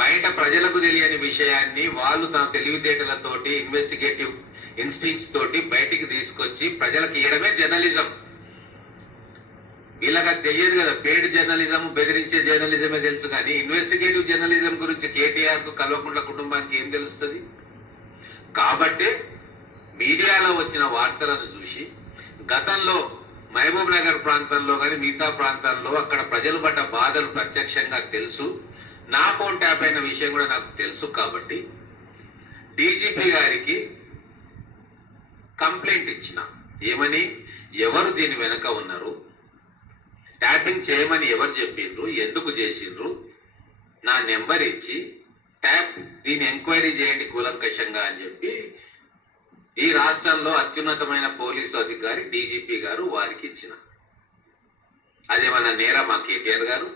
బయట ప్రజలకు తెలియని విషయాన్ని వాళ్ళు తన తెలివితేటలతోటి ఇన్వెస్టిగేటివ్ ఇన్స్టింక్ట్స్ తోటి బయటికి తీసుకొచ్చి ప్రజలకు ఇవ్వడమే జర్నలిజం. వీళ్ళకి తెలియదు కదా, పేడ్ జర్నలిజం, బెదిరించే జర్నలిజమే తెలుసు, కానీ ఇన్వెస్టిగేటివ్ జర్నలిజం గురించి కేటీఆర్ కు కల్వకుంట్ల కుటుంబానికి ఏం తెలుస్తుంది? కాబట్టే మీడియాలో వచ్చిన వార్తలను చూసి గతంలో మహబూబ్ నగర్ ప్రాంతంలో కానీ మిగతా ప్రాంతాల్లో అక్కడ ప్రజలు పడ్డ బాధలు ప్రత్యక్షంగా తెలుసు. నా ఫోన్ ట్యాప్ అయిన విషయం కూడా నాకు తెలుసు. కాబట్టి డీజీపీ గారికి కంప్లైంట్ ఇచ్చిన, ఏమని, ఎవరు దీని వెనక ఉన్నారు, ట్యాపింగ్ చేయమని ఎవరు చెప్పిండ్రు, ఎందుకు చేసిండ్రు, నా నెంబర్ ఇచ్చి దీన్ని ఎంక్వైరీ చేయండి కూలంకషంగా అని చెప్పి ఈ రాష్ట్రంలో అత్యున్నతమైన పోలీసు అధికారి డీజీపీ గారు వారికి ఇచ్చిన. అదేమన్నా నేరమా కేటీఆర్ గారు?